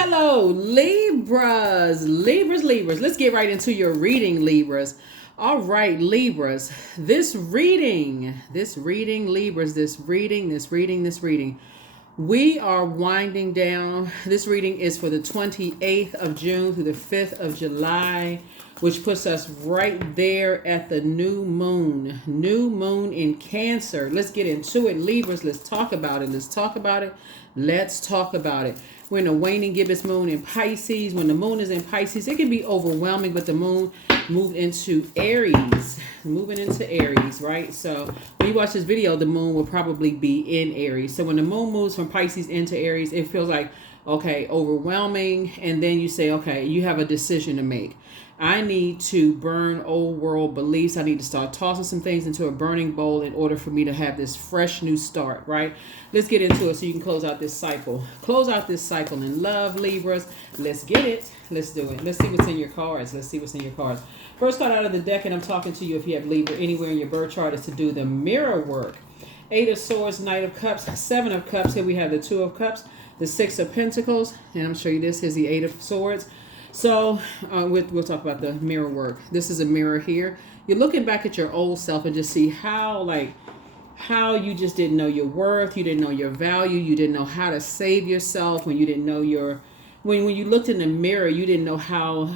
Hello, Libras. Let's get right into your reading, Libras. All right, Libras. This reading. We are winding down. This reading is for the 28th of June through the 5th of July, which puts us right there at the new moon. New moon in Cancer. Let's get into it, Libras. Let's talk about it. We're in a waning gibbous moon in Pisces. When the moon is in Pisces, it can be overwhelming, but the moon moved into Aries. Moving into Aries, right? So when you watch this video, the moon will probably be in Aries. So when the moon moves from Pisces into Aries, it feels like, okay, overwhelming. And then you say, okay, you have a decision to make. I need to burn old world beliefs. I need to start tossing some things into a burning bowl in order for me to have this fresh new start, right? Let's get into it so you can close out this cycle. Close out this cycle in love, Libras. Let's get it. Let's do it. Let's see what's in your cards. First card out of the deck, and I'm talking to you if you have Libra anywhere in your birth chart, is to do the mirror work. 8 of Swords, Knight of Cups, 7 of Cups. Here we have the 2 of Cups, the 6 of Pentacles, and I'm showing you this. Here's the 8 of Swords. So we'll talk about the mirror work. This is a mirror here. You're looking back at your old self and just see how you just didn't know your worth. You didn't know your value. You didn't know how to save yourself. When you didn't know when you looked in the mirror, you didn't know how,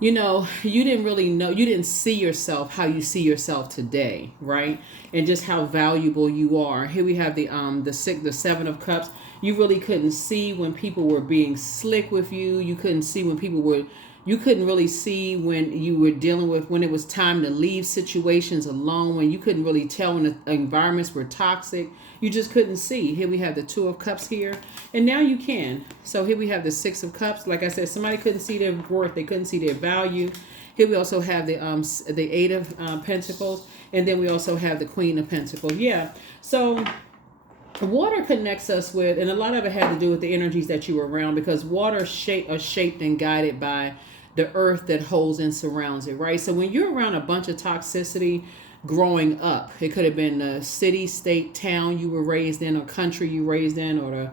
you didn't really know, you didn't see yourself how you see yourself today, right? And just how valuable you are. Here we have the 7 of Cups. You really couldn't see when people were being slick with you. You couldn't see when you couldn't really see when you were dealing with, when it was time to leave situations alone, when you couldn't really tell when the environments were toxic. You just couldn't see. Here we have the 2 of Cups here, and now you can. So here we have the 6 of Cups. Like I said, somebody couldn't see their worth. They couldn't see their value. Here we also have the 8 of Pentacles, and then we also have the Queen of Pentacles. Yeah. So water connects us with, and a lot of it had to do with the energies that you were around, because water are shaped and guided by the earth that holds and surrounds it, right? So when you're around a bunch of toxicity growing up, it could have been the city, state, town you were raised in, or country you were raised in, or the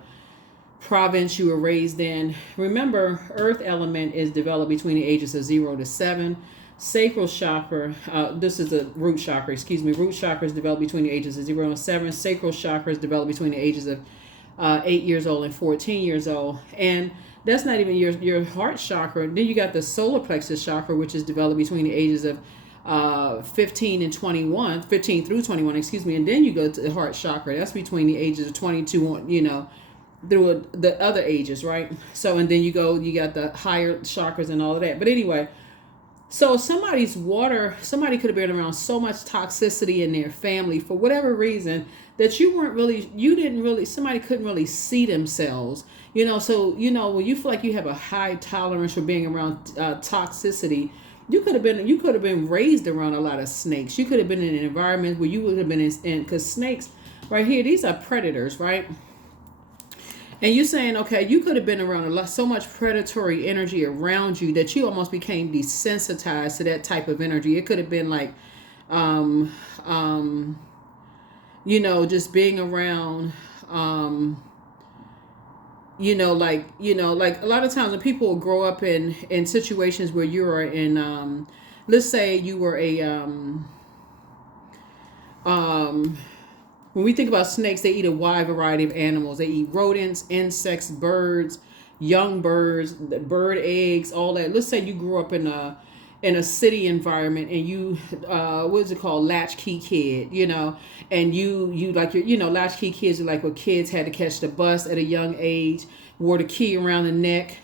province you were raised in. Remember, earth element is developed between the ages of 0 to 7. Sacral chakra, this is the root chakra, root chakra is developed between the ages of 0 and 7. Sacral chakra is developed between the ages of 8 years old and 14 years old. And that's not even your heart chakra. Then you got the solar plexus chakra, which is developed between the ages of 15 through 21, and then you go to the heart chakra. That's between the ages of 22, through the other ages, right? So, and then you got the higher chakras and all of that. But anyway, so somebody could have been around so much toxicity in their family for whatever reason that somebody couldn't really see themselves, so, when you feel like you have a high tolerance for being around toxicity, you could have been raised around a lot of snakes. You could have been in an environment where you would have been in, because snakes right here, these are predators, right? And you're saying, okay, you could have been around so much predatory energy around you that you almost became desensitized to that type of energy. It could have been like, just being around, like a lot of times when people grow up in situations where you are in, let's say you were when we think about snakes, they eat a wide variety of animals. They eat rodents, insects, birds, young birds, bird eggs, all that. Let's say you grew up in a city environment, and you what is it called, latchkey kid, and you like your latchkey kids are like what kids had to catch the bus at a young age, wore the key around the neck,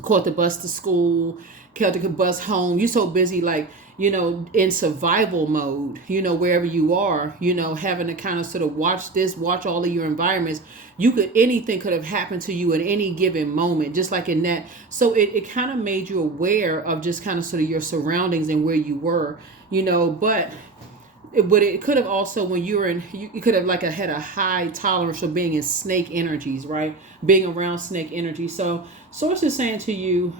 caught the bus to school, caught the bus home. You're so busy, like, in survival mode, wherever you are, having to kind of sort of watch all of your environments. Anything could have happened to you at any given moment, just like in that. So it kind of made you aware of just kind of sort of your surroundings and where you were, but it could have also, when you were you could have had a high tolerance for being in snake energies, right? Being around snake energy. So source is saying to you,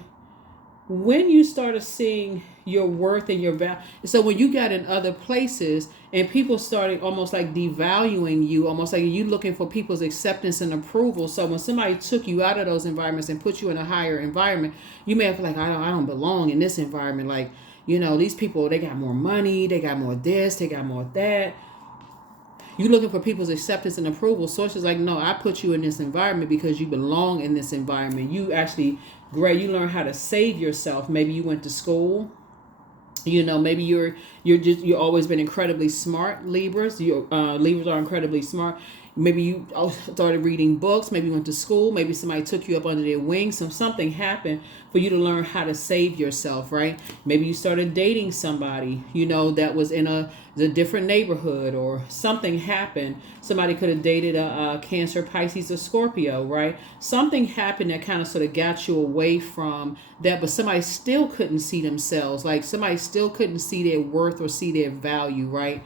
when you started seeing your worth and your value, so when you got in other places and people started almost like devaluing you, almost like you looking for people's acceptance and approval. So when somebody took you out of those environments and put you in a higher environment, you may have like, I don't belong in this environment. Like, these people, they got more money, they got more this, they got more that. You looking for people's acceptance and approval. Source is like, no, I put you in this environment because you belong in this environment. You actually great. You learn how to save yourself. Maybe you went to school. Maybe you're always been incredibly smart. Libras, Libras are incredibly smart. Maybe you started reading books. Maybe you went to school. Maybe somebody took you up under their wings. Something happened for you to learn how to save yourself, right? Maybe you started dating somebody, that was in a different neighborhood, or something happened. Somebody could have dated a Cancer, Pisces, or Scorpio, right? Something happened that kind of sort of got you away from that, but somebody still couldn't see themselves. Like somebody still couldn't see their worth or see their value, right?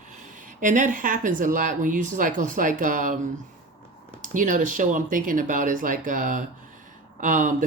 And that happens a lot when you just like the show I'm thinking about is like the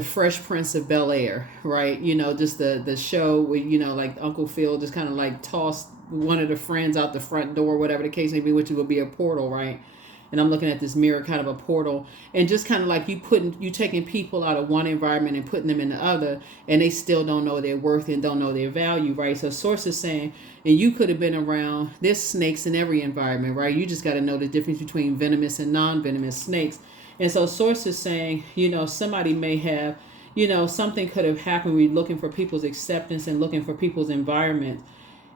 Fresh Prince of Bel-Air, right? Just the show where like Uncle Phil just kind of like tossed one of the friends out the front door, whatever the case may be, which would be a portal, right? And I'm looking at this mirror, kind of a portal, and just kind of like you taking people out of one environment and putting them in the other, and they still don't know their worth and don't know their value, right? So Source is saying, and you could have been around, there's snakes in every environment, right? You just got to know the difference between venomous and non-venomous snakes. And so Source is saying, somebody may have, something could have happened where you're looking for people's acceptance and looking for people's environment.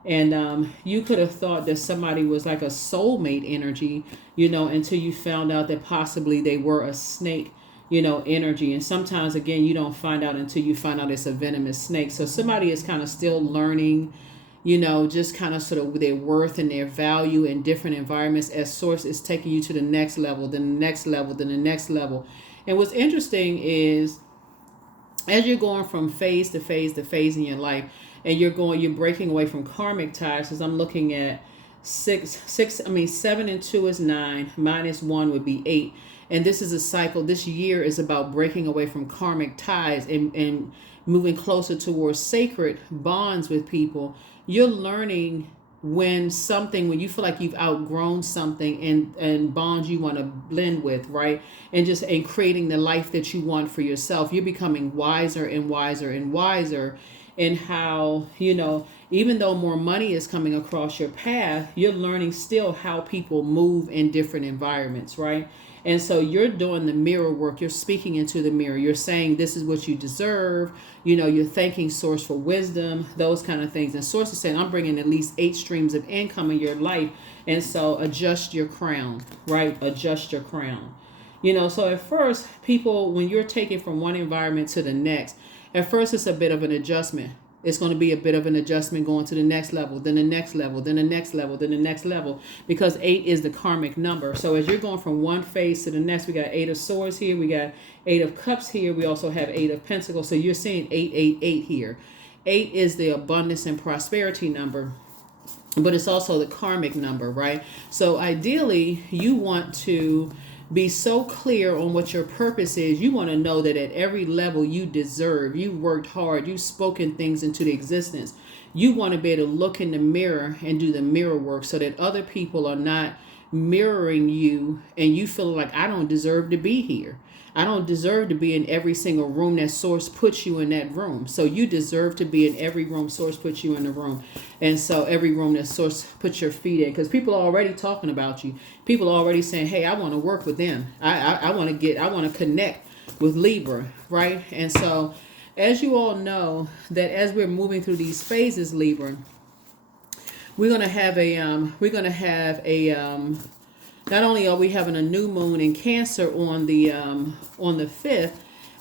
And you could have thought that somebody was like a soulmate energy, until you found out that possibly they were a snake, energy. And sometimes, again, you don't find out until you find out it's a venomous snake. So somebody is kind of still learning, just kind of sort of their worth and their value in different environments, as Source is taking you to the next level, then the next level, then the next level. And what's interesting is as you're going from phase to phase to phase in your life, and you're breaking away from karmic ties, because I'm looking at 7 and 2 is 9, minus 1 would be 8. And this is a cycle. This year is about breaking away from karmic ties and moving closer towards sacred bonds with people. You're learning when you feel like you've outgrown something and bonds you want to blend with, right? And creating the life that you want for yourself. You're becoming wiser and wiser and wiser in how, even though more money is coming across your path, you're learning still how people move in different environments, right? And so you're doing the mirror work. You're speaking into the mirror. You're saying this is what you deserve. You're thanking Source for wisdom, those kind of things. And Source is saying, I'm bringing at least 8 streams of income in your life. And so adjust your crown, right? Adjust your crown. So at first, people, when you're taking from one environment to the next, at first it's a bit of an adjustment. It's going to be a bit of an adjustment going to the next level, then the next level, then the next level, then the next level, because 8 is the karmic number. So as you're going from one phase to the next, we got 8 of Swords here, we got 8 of Cups here, we also have 8 of Pentacles. So you're seeing 888 here. 8 is the abundance and prosperity number, but it's also the karmic number, right? So ideally, you want to be so clear on what your purpose is. You want to know that at every level you deserve. You worked hard. You've spoken things into the existence. You want to be able to look in the mirror and do the mirror work so that other people are not mirroring you and you feel like, I don't deserve to be here. I don't deserve to be in every single room that Source puts you in that room. So you deserve to be in every room Source puts you in the room. And so every room that Source puts your feet in, because people are already talking about you. People are already saying, hey, I want to work with them. I want to connect with Libra, right? And so as you all know, that as we're moving through these phases, Libra, we're going to have not only are we having a new moon in Cancer on the 5th,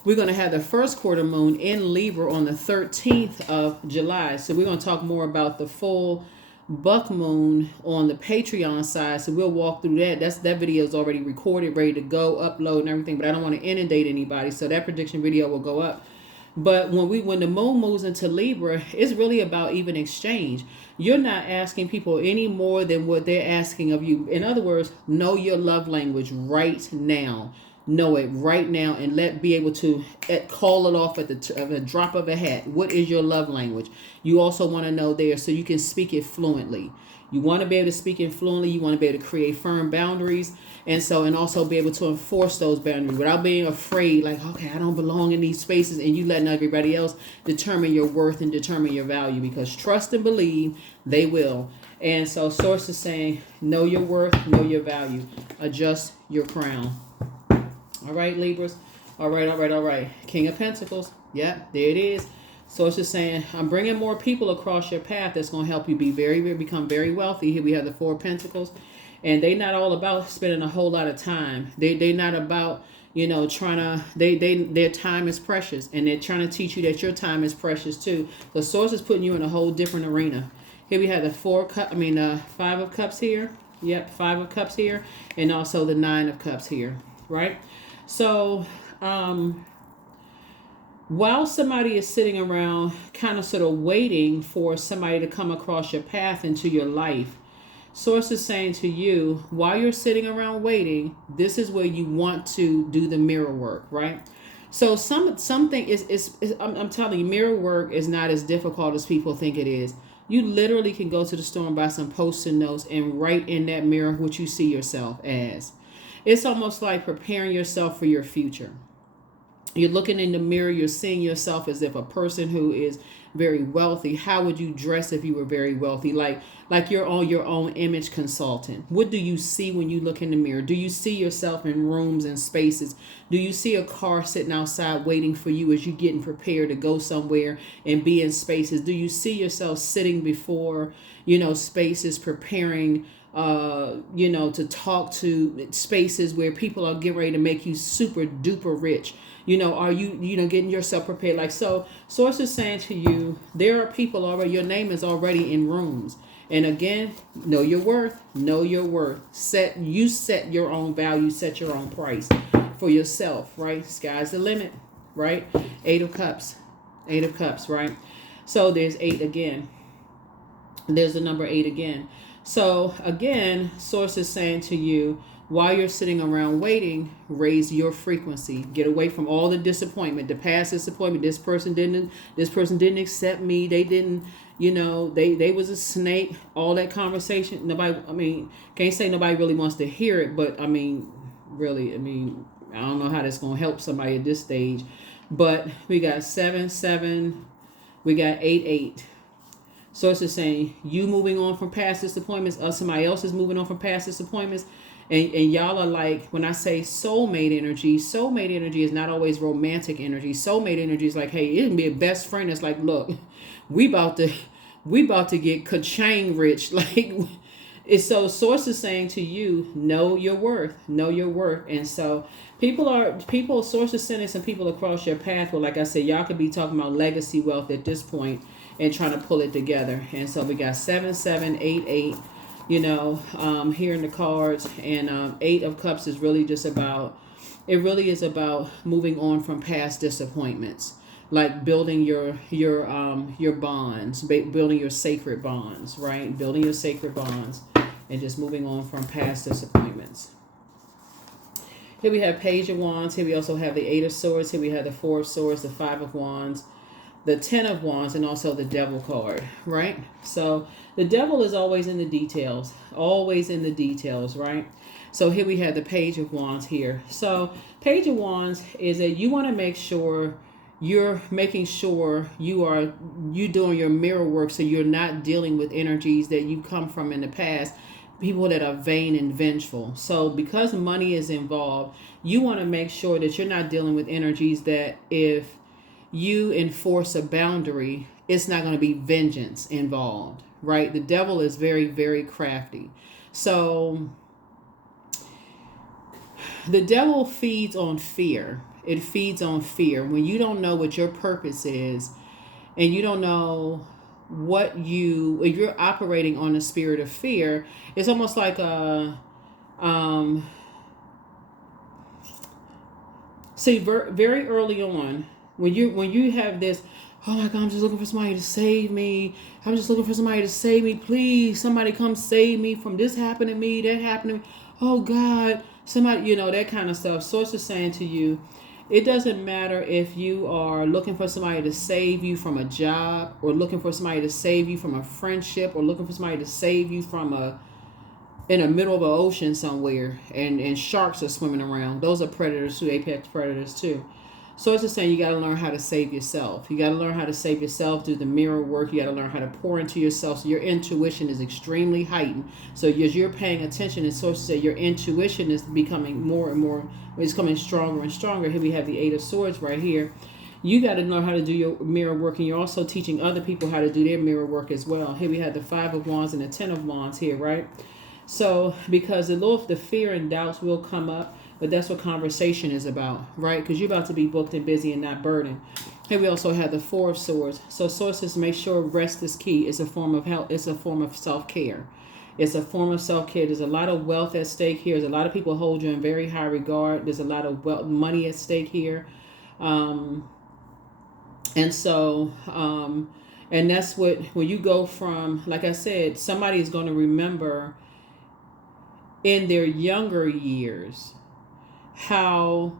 we're going to have the first quarter moon in Libra on the 13th of July. So we're going to talk more about the full buck moon on the Patreon side. So we'll walk through that. That video is already recorded, ready to go, upload and everything. But I don't want to inundate anybody. So that prediction video will go up. But when the moon moves into Libra, it's really about even exchange. You're not asking people any more than what they're asking of you. In other words, know your love language right now. know it right now and be able to call it off at the drop of a hat. What is your love language? You also want to know there so you can speak it fluently. You want to be able to speak it fluently. You want to be able to create firm boundaries, and also be able to enforce those boundaries without being afraid, like, okay, I don't belong in these spaces, and you letting everybody else determine your worth and determine your value, because trust and believe they will. And so source is saying, know your worth, know your value, adjust your crown. All right, Libras. All right. King of Pentacles. Yep, there it is. So it's just saying, I'm bringing more people across your path that's going to help you become very wealthy. Here we have the Four of Pentacles. And they're not all about spending a whole lot of time. They're not about, trying to, their time is precious. And they're trying to teach you that your time is precious too. The source is putting you in a whole different arena. Here we have the Five of Cups here. Yep, Five of Cups here. And also the Nine of Cups here, right? So, while somebody is sitting around kind of sort of waiting for somebody to come across your path into your life, source is saying to you, while you're sitting around waiting, this is where you want to do the mirror work, right? So something I'm telling you, mirror work is not as difficult as people think it is. You literally can go to the store and buy some Post-it notes and write in that mirror what you see yourself as. It's almost like preparing yourself for your future. You're looking in the mirror, you're seeing yourself as if a person who is very wealthy. How would you dress if you were very wealthy? Like you're on your own image consultant. What do you see when you look in the mirror? Do you see yourself in rooms and spaces? Do you see a car sitting outside waiting for you as you're getting prepared to go somewhere and be in spaces? Do you see yourself sitting before, spaces preparing to talk to spaces where people are getting ready to make you super duper rich? Are you, getting yourself prepared? Like, so source is saying to you, there are people already, your name is already in rooms. And again, know your worth, set your own value, set your own price for yourself, right? Sky's the limit, right? Eight of Cups, right? So there's 8 again. There's the number 8 again. So again, source is saying to you, while you're sitting around waiting, raise your frequency. Get away from all the disappointment, the past disappointment. This person didn't accept me. They didn't, they was a snake. All that conversation. Can't say nobody really wants to hear it, but really, I don't know how that's going to help somebody at this stage. But we got 7, 7. We got 8, 8. So it's just saying, you moving on from past disappointments, or somebody else is moving on from past disappointments. And y'all are like, when I say soulmate energy is not always romantic energy. Soulmate energy is like, hey, it can be a best friend that's like, look, we about to get ka-chang rich. Like, it's so source is saying to you, know your worth. And so source is sending some people across your path. Well, like I said, y'all could be talking about legacy wealth at this point and trying to pull it together. And so we got 7, 7, 8, 8. Here in the cards, and 8 of Cups is really just about, it really is about moving on from past disappointments, like building your bonds, building your sacred bonds, right? Building your sacred bonds and just moving on from past disappointments. Here we have Page of Wands. Here we also have the 8 of Swords. Here we have the 4 of Swords, the 5 of Wands, the 10 of Wands, and also the Devil card, right? So the devil is always in the details, right? So here we have the Page of Wands here. So Page of Wands is that you want to make sure you're making sure you doing your mirror work, so you're not dealing with energies that you come from in the past, people that are vain and vengeful. So because money is involved, you want to make sure that you're not dealing with energies that if you enforce a boundary, it's not going to be vengeance involved, right? The devil is very, very crafty. So the devil feeds on fear. It feeds on fear. When you don't know what your purpose is, and you don't know if you're operating on the spirit of fear, it's almost like very early on, when you have this, oh my God, I'm just looking for somebody to save me. Please, somebody come save me from this happened to me, that happened to me. Oh God, somebody, that kind of stuff. Source is saying to you, it doesn't matter if you are looking for somebody to save you from a job, or looking for somebody to save you from a friendship, or looking for somebody to save you from in the middle of an ocean somewhere, and sharks are swimming around. Those are predators too, apex predators too. So it's just saying you got to learn how to save yourself. You got to learn how to save yourself through the mirror work. You got to learn how to pour into yourself, so your intuition is extremely heightened. So as you're paying attention, and sources say your intuition is becoming more and more, it's becoming stronger and stronger. Here we have the Eight of Swords right here. You got to know how to do your mirror work, and you're also teaching other people how to do their mirror work as well. Here we have the Five of Wands and the Ten of Wands here, right? So because the fear and doubts will come up, but that's what conversation is about, right? Because you're about to be booked and busy and not burdened. Here we also have the Four of Swords. So sources, make sure rest is key. It's a form of health. It's a form of self-care. It's a form of self-care. There's a lot of wealth at stake here. There's a lot of people hold you in very high regard. There's a lot of money at stake here. And so, and that's when you go from, like I said, somebody is going to remember in their younger years how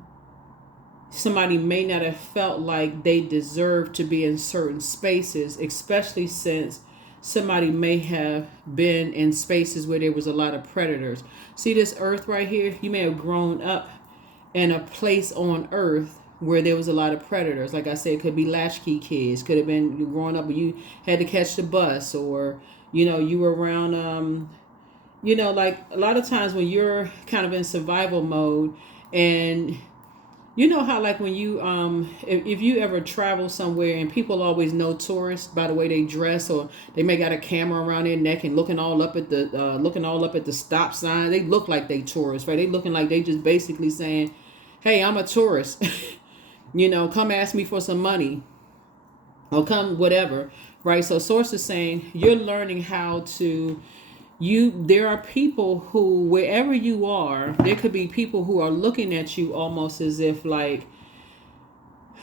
somebody may not have felt like they deserved to be in certain spaces, especially since somebody may have been in spaces where there was a lot of predators. See this earth right here? You may have grown up in a place on earth where there was a lot of predators. Like I said, it could be latchkey kids. Could have been growing up where you had to catch the bus, or, you were around, like a lot of times when you're kind of in survival mode, and you know how, like, when you if you ever travel somewhere and people always know tourists by the way they dress, or they may got a camera around their neck and looking all up at the stop sign. They look like they tourists, right? They looking like they just basically saying, hey, I'm a tourist. Come ask me for some money, or come whatever, right? So source is saying you're learning how to, there are people who, wherever you are, there could be people who are looking at you almost as if, like,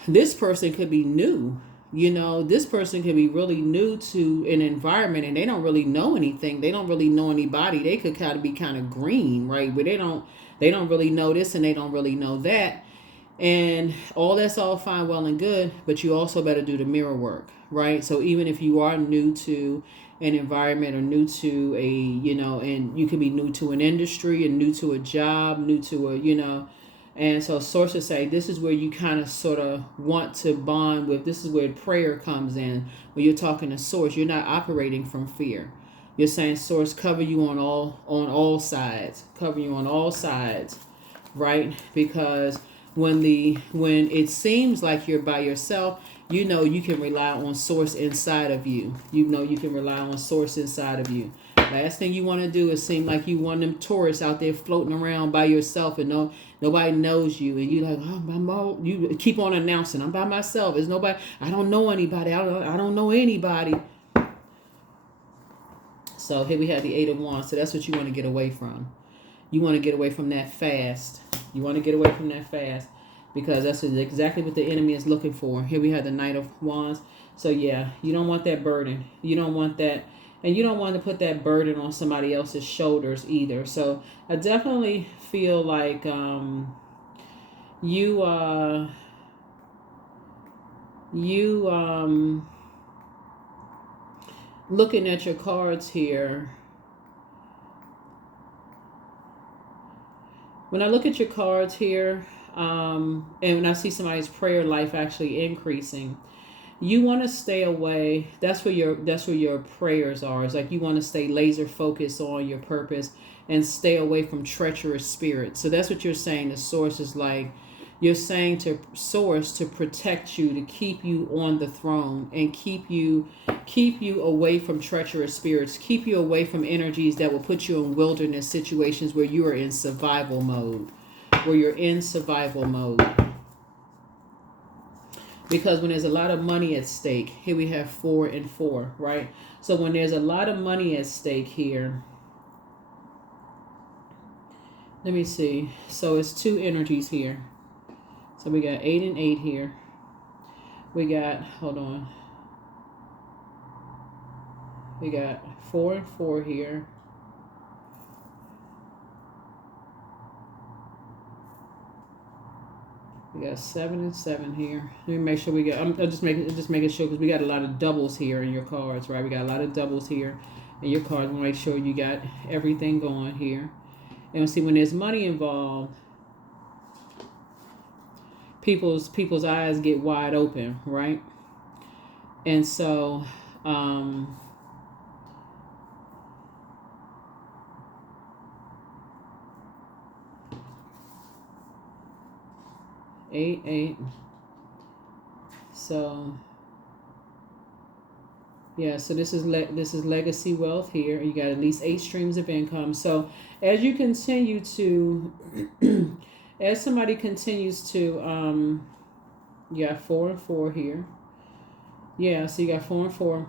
this person could be new. This person could be really new to an environment, and they don't really know anything. They don't really know anybody. They could be kind of green, right? But they don't really know this, and they don't really know that. And that's all fine, well, and good, but you also better do the mirror work, right? So even if you are new to an environment, or new to and you can be new to an industry, and new to a job, new to and so sources say this is where you kind of sort of want to bond with. This is where prayer comes in. When you're talking to source, you're not operating from fear. You're saying, source, cover you on all sides, cover you on all sides, right? Because when it seems like you're by yourself, you can rely on source inside of you. You can rely on source inside of you. Last thing you want to do is seem like you one of them tourists out there floating around by yourself, and nobody knows you, and you like, oh, you keep on announcing, I'm by myself. There's nobody. I don't know anybody. I don't know anybody. So here we have the Eight of Wands. So that's what you want to get away from. You want to get away from that fast. You want to get away from that fast, because that's exactly what the enemy is looking for. Here we have the Knight of Wands. So yeah, you don't want that burden. You don't want that. And you don't want to put that burden on somebody else's shoulders either. So I definitely feel like looking at your cards here. When I look at your cards here, and when I see somebody's prayer life actually increasing, you want to stay away. That's where your prayers are. It's like you want to stay laser focused on your purpose and stay away from treacherous spirits. So that's what you're saying. The source is like, you're saying to source to protect you, to keep you on the throne, and keep you away from treacherous spirits, keep you away from energies that will put you in wilderness situations where you are in survival mode, Because when there's a lot of money at stake, here we have 4 and 4, right? So when there's a lot of money at stake here, let me see. So it's 2 energies here. So we got 8 and 8 here. We got, hold on. We got 4 and 4 here. We got 7 and 7 here. Let me make sure we get. I'm just making sure because we got a lot of doubles here in your cards, right? We got a lot of doubles here in your cards. We'll make sure you got everything going here. And we'll see when there's money involved, people's eyes get wide open, right? And so, 8, 8. So yeah, so this is legacy wealth here. You got at least 8 streams of income. So as you continue to, as somebody continues to, you got 4 and 4 here. Yeah, so you got 4 and 4.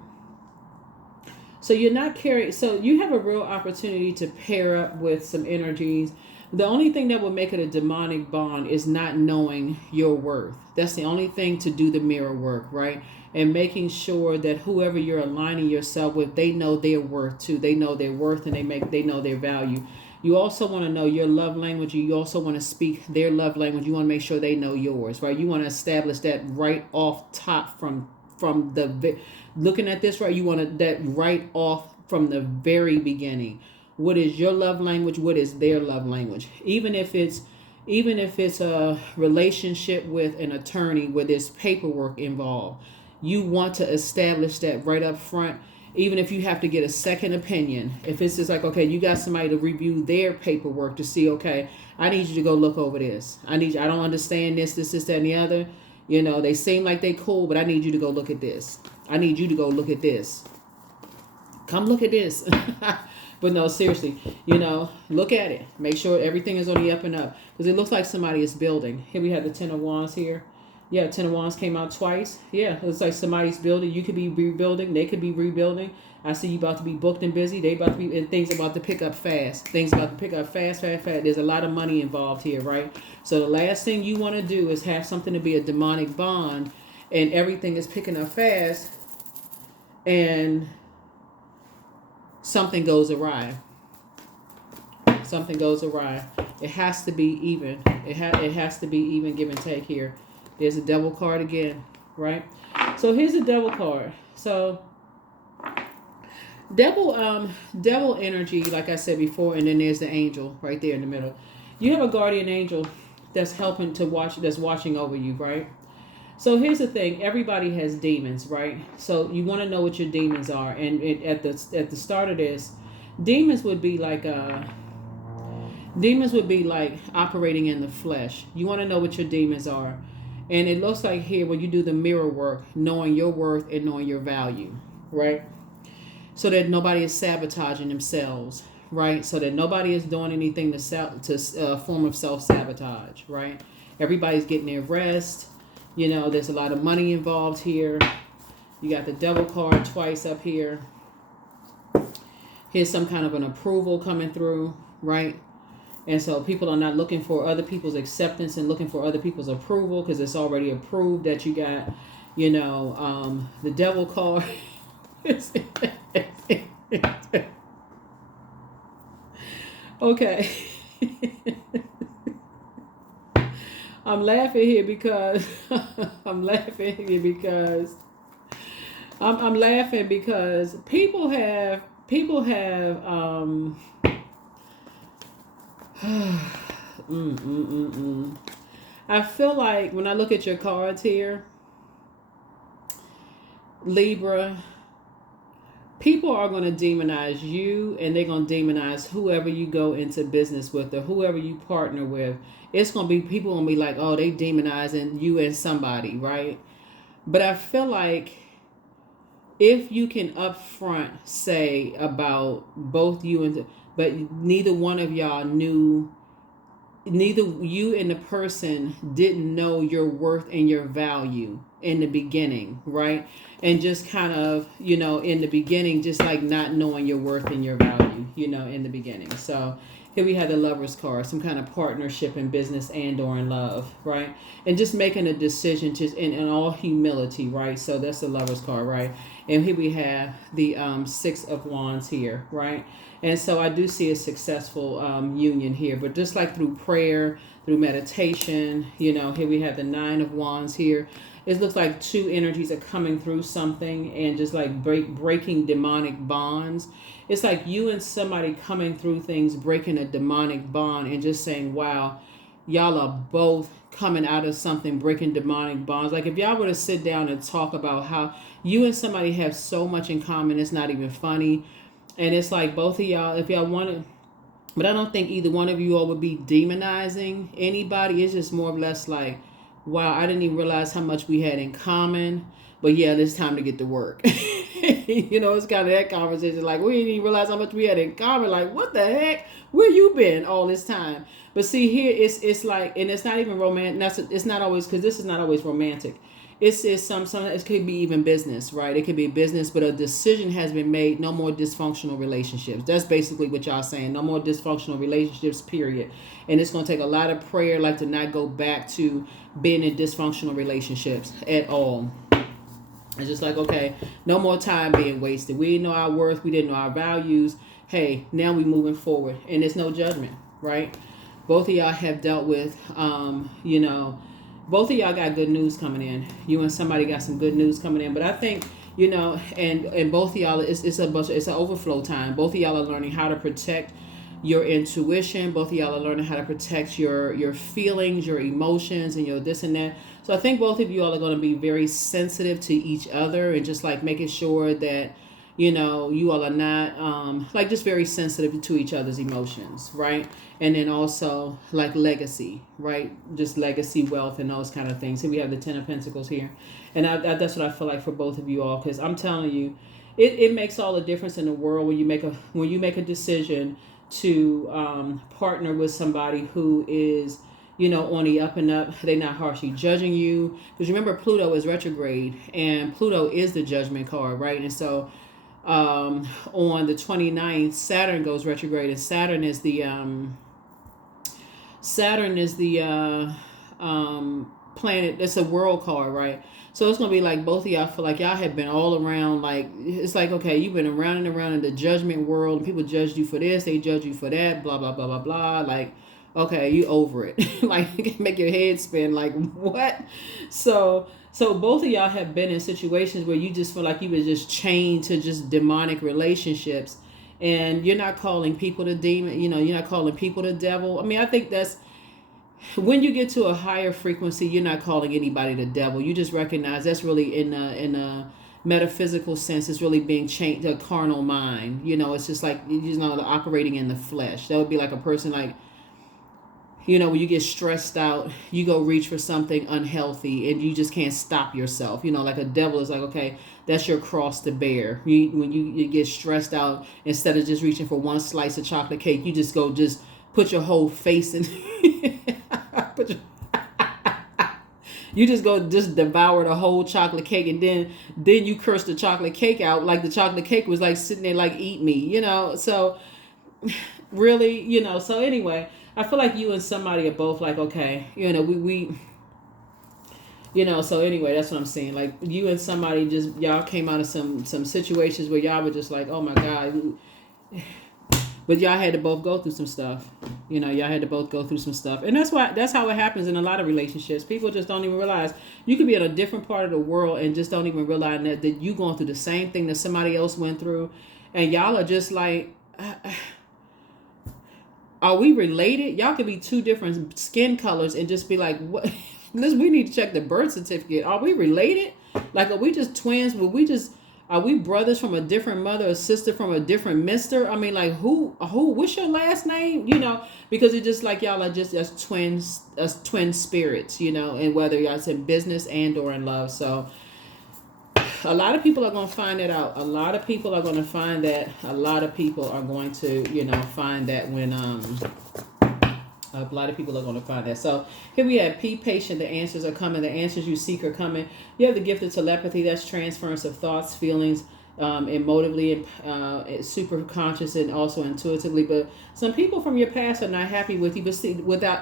So you're not carrying. So you have a real opportunity to pair up with some energies. The only thing that would make it a demonic bond is not knowing your worth. That's the only thing to do the mirror work, right? And making sure that whoever you're aligning yourself with, they know their worth too. They know their worth and they know their value. You also want to know your love language. You also want to speak their love language. You want to make sure they know yours, right? You want to establish that right off top from the looking at this, right? You want that right off from the very beginning. What is your love language? What is their love language? Even if it's a relationship with an attorney where there's paperwork involved, you want to establish that right up front. Even if you have to get a second opinion, if it's just like, okay, you got somebody to review their paperwork to see, okay, I need you to go look over this. I don't understand this, that, and the other. You know, they seem like they cool, but I need you to go look at this. I need you to go look at this. Come look at this. But no, seriously, look at it. Make sure everything is on the up and up. Because it looks like somebody is building. Here we have the 10 of Wands here. Yeah, 10 of Wands came out twice. Yeah, it looks like somebody's building. You could be rebuilding. They could be rebuilding. I see you about to be booked and busy. They about to be, and things about to pick up fast. Things about to pick up fast. There's a lot of money involved here, right? So the last thing you want to do is have something to be a demonic bond and everything is picking up fast and something goes awry. Something goes awry. It has to be even. It has to be even, give and take here. There's a devil card again, right? So here's the devil card. So devil energy, like I said before, and then there's the angel right there in the middle. You have a guardian angel that's helping to watch, that's watching over you, right? So here's the thing, everybody has demons, right? So you want to know what your demons are. And at the start of this, demons would be like operating in the flesh. You want to know what your demons are. And it looks like here when you do the mirror work, knowing your worth and knowing your value, right? So that nobody is sabotaging themselves, right? So that nobody is doing anything to form of self-sabotage, right? Everybody's getting their rest. There's a lot of money involved here. You got the devil card twice up here. Here's some kind of an approval coming through, right? And so people are not looking for other people's acceptance and looking for other people's approval because it's already approved that you got, the devil card. Okay. I'm laughing here because I'm laughing because people have I feel like when I look at your cards here, Libra, people are going to demonize you and they're going to demonize whoever you go into business with or whoever you partner with. It's going to be, people going to be like, oh, they demonizing you and somebody, right? But I feel like if you can upfront say about both you and, but neither one of y'all knew, neither you and the person didn't know your worth and your value in the beginning, right? And just kind of, in the beginning, just like not knowing your worth and your value, in the beginning. So here we have the Lover's card, some kind of partnership in business and or in love, right? And just making a decision just in all humility, right? So that's the Lover's card, right? And here we have the 6 of Wands here, right? And so I do see a successful union here, but just like through prayer, through meditation. Here we have the Nine of Wands here. It looks like two energies are coming through something and just like breaking demonic bonds. It's like you and somebody coming through things, breaking a demonic bond and just saying, wow, y'all are both coming out of something, breaking demonic bonds. Like if y'all were to sit down and talk about how you and somebody have so much in common, it's not even funny. And it's like both of y'all, if y'all want to, but I don't think either one of you all would be demonizing anybody. It's just more or less like, wow, I didn't even realize how much we had in common. But yeah, it's time to get to work. It's kind of that conversation. Like, we didn't even realize how much we had in common. Like, what the heck? Where you been all this time? But see, here it's like, and it's not even romantic. It's not always, because this is not always romantic. It's some it could be even business, right? It could be business, but a decision has been made. No more dysfunctional relationships. That's basically what y'all saying. No more dysfunctional relationships, period. And it's going to take a lot of prayer, like to not go back to being in dysfunctional relationships at all. It's just like, okay, no more time being wasted. We didn't know our worth. We didn't know our values. Hey, now we moving forward, and there's no judgment, right? Both of y'all have dealt with, both of y'all got good news coming in. You and somebody got some good news coming in. But I think, and both of y'all, it's an overflow time. Both of y'all are learning how to protect your intuition. Both of y'all are learning how to protect your feelings, your emotions, and your this and that. So I think both of you all are going to be very sensitive to each other and just like making sure that, you all are not like just very sensitive to each other's emotions, right? And then also like legacy, right? Just legacy, wealth, and those kind of things. Here we have the Ten of Pentacles here. And that's what I feel like for both of you all, because I'm telling you, it makes all the difference in the world when you make a decision to partner with somebody who is, on the up and up. They're not harshly judging you. Because remember, Pluto is retrograde, and Pluto is the judgment card, right? And so on the 29th, Saturn goes retrograde, and Saturn is the planet. It's a world card, right? So it's going to be like both of y'all feel like y'all have been all around. Like, it's like, okay, you've been around and around in the judgment world. And people judged you for this. They judge you for that. Blah, blah, blah, blah, blah. Like, okay, you over it. Like, make your head spin. Like, what? So both of y'all have been in situations where you just feel like you were just chained to just demonic relationships. And you're not calling people the demon. You're not calling people the devil. I mean, I think that's, when you get to a higher frequency, you're not calling anybody the devil. You just recognize that's really in a metaphysical sense. It's really being changed, a carnal mind. It's just like you're not operating in the flesh. That would be like a person like, when you get stressed out, you go reach for something unhealthy and you just can't stop yourself. Like a devil is like, okay, that's your cross to bear. When you get stressed out, instead of just reaching for one slice of chocolate cake, you just put your whole face in. You just devour the whole chocolate cake, and then you curse the chocolate cake out like the chocolate cake was like sitting there like, eat me, so really, so anyway, I feel like you and somebody are both like, okay, we so anyway, that's what I'm saying. Like you and somebody just, y'all came out of some situations where y'all were just like, oh my God. But y'all had to both go through some stuff. Y'all had to both go through some stuff. And that's how it happens in a lot of relationships. People just don't even realize you could be in a different part of the world and just don't even realize that you going through the same thing that somebody else went through. And y'all are just like, are we related? Y'all could be two different skin colors and just be like, what? Listen, we need to check the birth certificate. Are we related? Like, are we just twins? Are we brothers from a different mother or sister from a different mister? I mean, like, who, what's your last name? Because it's just like y'all are just as twin spirits, and whether y'all's in business and or in love. So a lot of people are going to find that out. A lot of people are going to find that. A lot of people are going to, find that when, a lot of people are going to find that. So here we have be patient. The answers are coming. The answers you seek are coming. You have the gift of telepathy. That's transference of thoughts, feelings, emotively, super conscious, and also intuitively. But some people from your past are not happy with you, but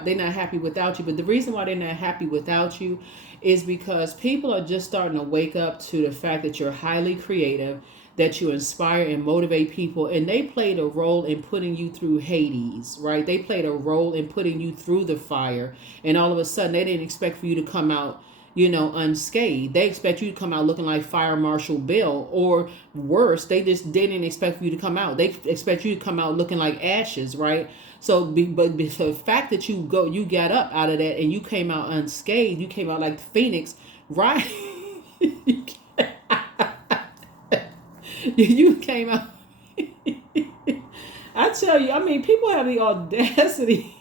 they're not happy without you. But the reason why they're not happy without you is because people are just starting to wake up to the fact that you're highly creative, that you inspire and motivate people, and they played a role in putting you through Hades, right? They played a role in putting you through the fire, and all of a sudden they didn't expect for you to come out, unscathed. They expect you to come out looking like Fire Marshal Bill, or worse, they just didn't expect for you to come out. They expect you to come out looking like ashes, right? So, but the fact that you got up out of that and you came out unscathed, you came out like the Phoenix, right? You came out. I tell you, I mean, people have the audacity.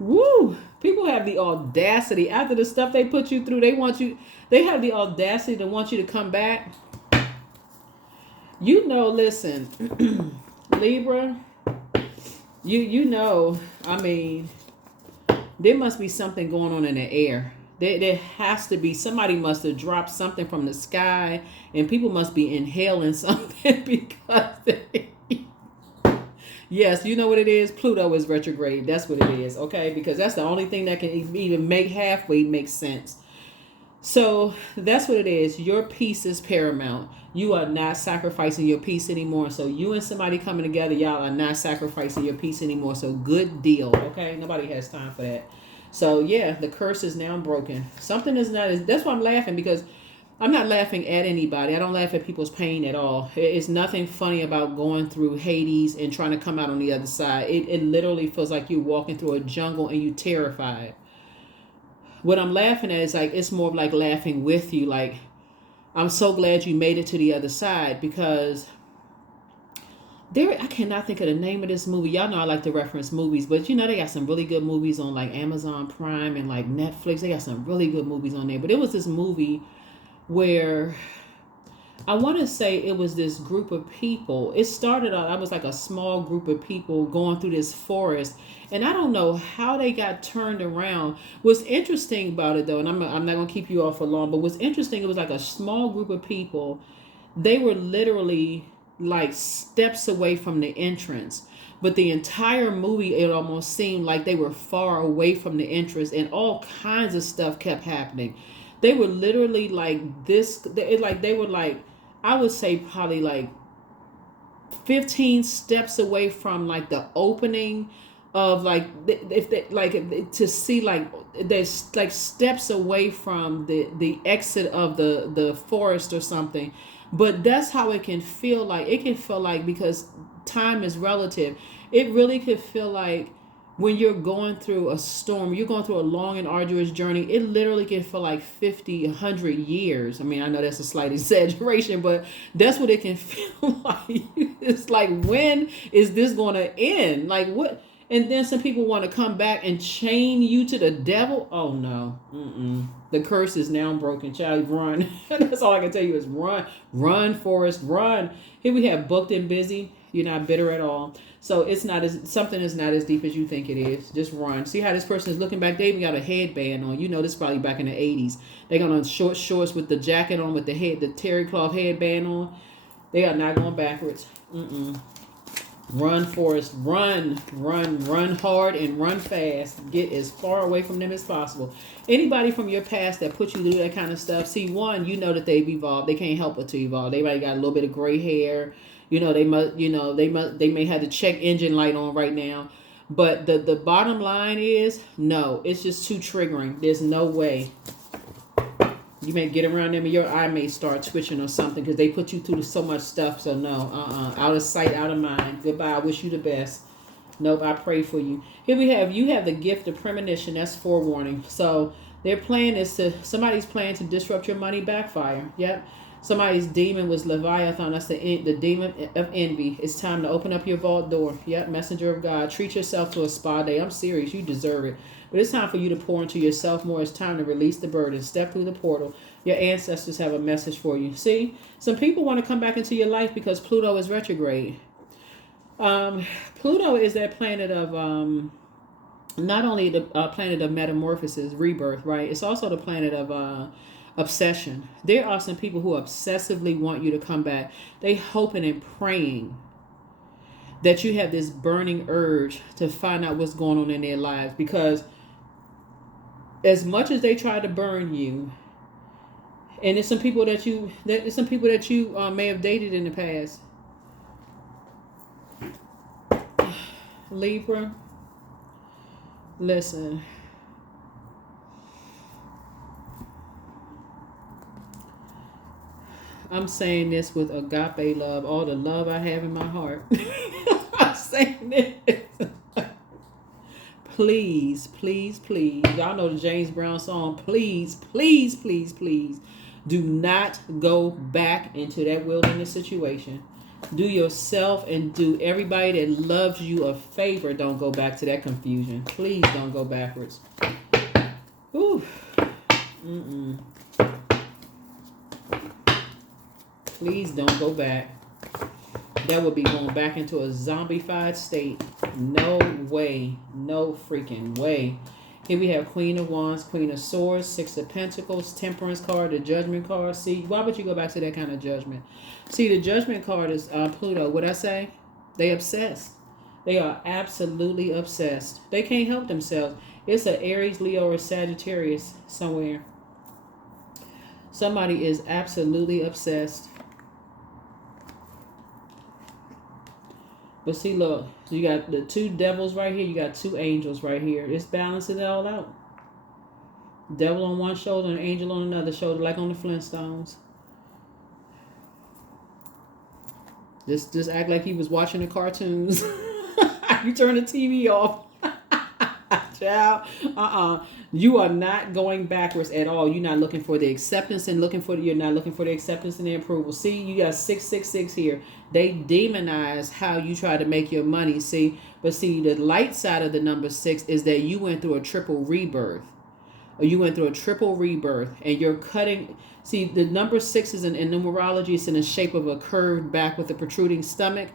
Woo! People have the audacity after the stuff they put you through. They have the audacity to want you to come back. Listen, Libra, I mean, there must be something going on in the air. There has to be. Somebody must have dropped something from the sky, and people must be inhaling something because yes, you know what it is? Pluto is retrograde. That's what it is, okay? Because that's the only thing that can even make halfway make sense. So that's what it is. Your peace is paramount. You are not sacrificing your peace anymore. So you and somebody coming together, y'all are not sacrificing your peace anymore. So good deal, okay? Nobody has time for that. So yeah, the curse is now broken. Something is not. That's why I'm laughing, because I'm not laughing at anybody. I don't laugh at people's pain at all. It's nothing funny about going through Hades and trying to come out on the other side. It literally feels like you're walking through a jungle and you're terrified. What I'm laughing at is like, it's more of like laughing with you. Like, I'm so glad you made it to the other side, because I cannot think of the name of this movie. Y'all know I like to reference movies, but they got some really good movies on like Amazon Prime and like Netflix. They got some really good movies on there. But it was this movie where I want to say it was this group of people. It started out, I was like a small group of people going through this forest, and I don't know how they got turned around. What's interesting about it though, and I'm not going to keep you off for long, but what's interesting, it was like a small group of people. They were literally like steps away from the entrance, but the entire movie, it almost seemed like they were far away from the entrance, and all kinds of stuff kept happening. They were literally like this. They were like, I would say probably like 15 steps away from like the opening of like, if they like to see like there's like steps away from the exit of the forest or something. But that's how it can feel like. It can feel like, because time is relative, it really could feel like when you're going through a storm, you're going through a long and arduous journey, it literally can feel like 50, 100 years. I mean, I know that's a slight exaggeration, but that's what it can feel like. It's like, when is this going to end? Like, what? And then some people want to come back and chain you to the devil. Oh, no. The curse is now broken. Child, run. That's all I can tell you is run. Run, Forrest, run. Here we have booked and busy. You're not bitter at all. So something is not as deep as you think it is. Just run. See how this person is looking back? They even got a headband on. This is probably back in the 80s. They got on short shorts with the jacket on, with the terry cloth headband on. They are not going backwards. Run, Forrest, run hard and run fast. Get as far away from them as possible. Anybody from your past that put you through that kind of stuff, see, one, that they've evolved. They can't help but to evolve. They might got a little bit of gray hair. They may have the check engine light on right now. But the bottom line is, no, it's just too triggering. There's no way. You may get around them and your eye may start twitching or something, because they put you through so much stuff. So no, out of sight, out of mind. Goodbye. I wish you the best. Nope, I pray for you. Here we have, you have the gift of premonition. That's forewarning. So their plan is somebody's plan to disrupt your money backfire. Yep. Somebody's demon was Leviathan. That's the demon of envy. It's time to open up your vault door. Yep, messenger of God. Treat yourself to a spa day. I'm serious. You deserve it. But it's time for you to pour into yourself more. It's time to release the burden. Step through the portal. Your ancestors have a message for you. See, some people want to come back into your life because Pluto is retrograde. Pluto is that planet of not only the planet of metamorphosis, rebirth, right? It's also the planet of obsession. There are some people who obsessively want you to come back. They hoping and praying that you have this burning urge to find out what's going on in their lives, because as much as they try to burn you, And it's some people that you may have dated in the past. Libra, listen. I'm saying this with agape love, all the love I have in my heart. I'm saying this. Please, please, please. Y'all know the James Brown song. Please, please, please, please. Do not go back into that wilderness situation. Do yourself and do everybody that loves you a favor. Don't go back to that confusion. Please don't go backwards. Ooh. Mm-mm. Please don't go back. That would be going back into a zombified state. No way. No freaking way. Here we have Queen of Wands, Queen of Swords, Six of Pentacles, Temperance card, the Judgment card. See, why would you go back to that kind of judgment? See, the Judgment card is Pluto. What I say? They obsessed. They are absolutely obsessed. They can't help themselves. It's an Aries, Leo, or Sagittarius somewhere. Somebody is absolutely obsessed. But see, look, you got the two devils right here. You got two angels right here. It's balancing it all out. Devil on one shoulder and angel on another shoulder, like on the Flintstones. Just act like he was watching the cartoons. You turn the TV off. Child, you are not going backwards at all. You're not looking for the acceptance and you're not looking for the acceptance and the approval. See, you got 666 here. They demonize how you try to make your money. See, but see, the light side of the number 6 is that you went through a triple rebirth. Or you went through a triple rebirth, and you're cutting. See, the number 6 is in numerology. It's in the shape of a curved back with a protruding stomach.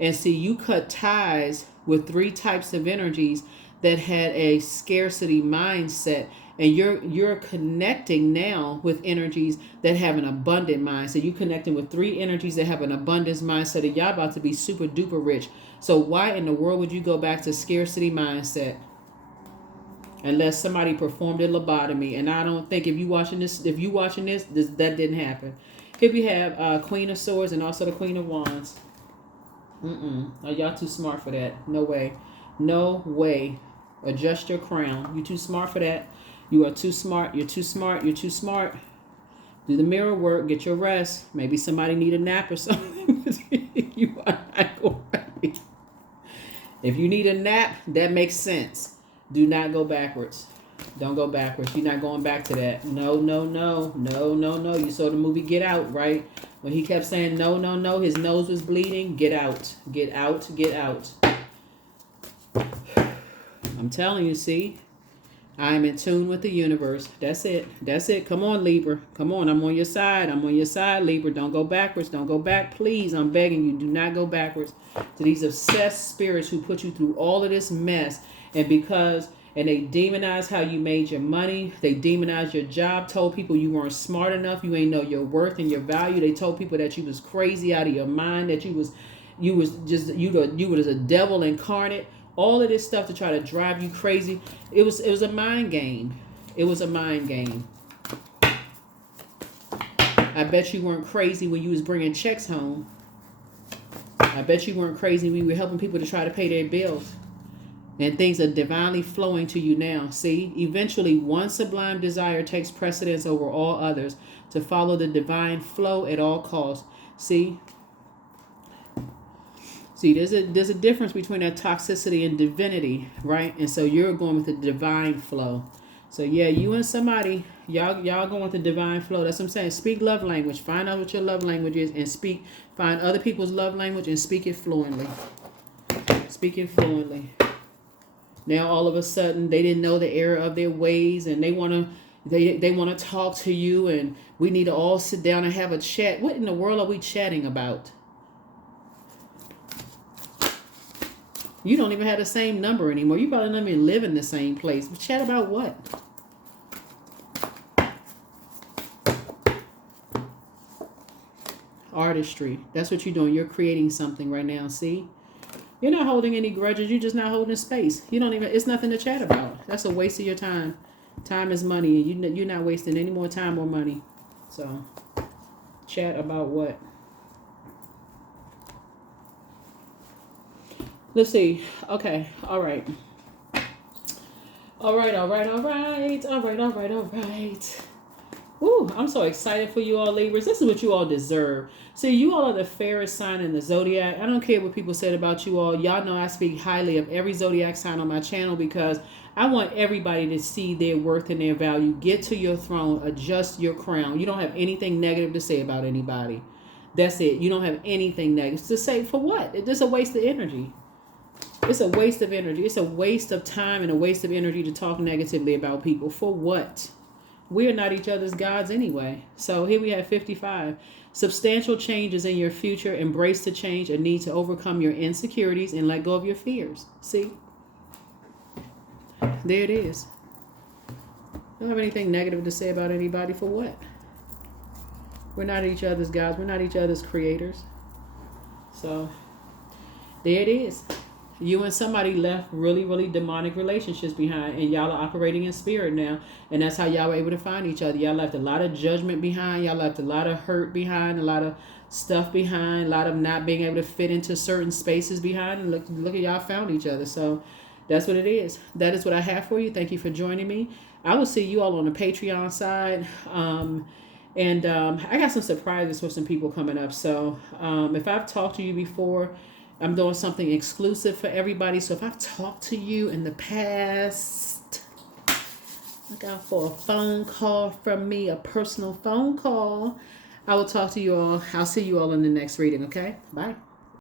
And see, you cut ties with 3 types of energies that had a scarcity mindset, and you're connecting now with energies that have an abundant mind. So you're connecting with 3 energies that have an abundance mindset, and y'all about to be super duper rich. So why in the world would you go back to scarcity mindset? Unless somebody performed a lobotomy, and I don't think if you watching this, that didn't happen. Here we have Queen of Swords and also the Queen of Wands. Are y'all too smart for that? No way. No way. Adjust your crown. You're too smart for that. You are too smart. You're too smart. You're too smart. Do the mirror work. Get your rest. Maybe somebody need a nap or something. You are not going. If you need a nap, that makes sense. Do not go backwards. Don't go backwards. You're not going back to that. No, no, no. No, no, no. You saw the movie Get Out, right? When he kept saying no, no, no, his nose was bleeding. Get out. Get out. Get out. I'm telling you, see? I'm in tune with the universe. That's it. That's it. Come on, Libra. Come on. I'm on your side. I'm on your side, Libra. Don't go backwards. Don't go back. Please, I'm begging you. Do not go backwards to these obsessed spirits who put you through all of this mess. And they demonize how you made your money. They demonize your job. Told people you weren't smart enough. You ain't know your worth and your value. They told people that you was crazy out of your mind. That you was a devil incarnate. All of this stuff to try to drive you crazy. It was a mind game. It was a mind game. I bet you weren't crazy when you was bringing checks home. I bet you weren't crazy when you were helping people to try to pay their bills. And things are divinely flowing to you now. See, eventually one sublime desire takes precedence over all others to follow the divine flow at all costs. See, there's a difference between that toxicity and divinity, right? And so you're going with the divine flow. So yeah, you and somebody, y'all going with the divine flow. That's what I'm saying. Speak love language. Find out what your love language is and find other people's love language and speak it fluently. Speak it fluently. Now all of a sudden they didn't know the error of their ways, and they wanna talk to you, and we need to all sit down and have a chat. What in the world are we chatting about? You don't even have the same number anymore. You probably don't even live in the same place. But chat about what? Artistry. That's what you're doing. You're creating something right now. See? You're not holding any grudges. You're just not holding space. It's nothing to chat about. That's a waste of your time. Time is money, and you're not wasting any more time or money. So, chat about what? Let's see. Okay. All right. All right. All right. All right. All right. All right. All right. Woo, I'm so excited for you all, Libras. This is what you all deserve. See, you all are the fairest sign in the zodiac. I don't care what people said about you all. Y'all know I speak highly of every zodiac sign on my channel because I want everybody to see their worth and their value. Get to your throne, adjust your crown. You don't have anything negative to say about anybody. That's it. You don't have anything negative to say. For what? It's just a waste of energy. It's a waste of energy. It's a waste of time and a waste of energy to talk negatively about people. For what? We are not each other's gods anyway. So here we have 55. Substantial changes in your future. Embrace the change and need to overcome your insecurities and let go of your fears. See? There it is. Don't have anything negative to say about anybody. For what? We're not each other's gods. We're not each other's creators. So there it is. You and somebody left really, really demonic relationships behind, and y'all are operating in spirit now, and that's how y'all were able to find each other. Y'all left a lot of judgment behind. Y'all left a lot of hurt behind, a lot of stuff behind, a lot of not being able to fit into certain spaces behind, and look at y'all found each other. So that's what it is. That is what I have for you. Thank you for joining me. I will see you all on the Patreon side. And I got some surprises for some people coming up. So if I've talked to you before, I'm doing something exclusive for everybody. So if I've talked to you in the past, look out for a phone call from me, a personal phone call. I will talk to you all. I'll see you all in the next reading, okay? Bye.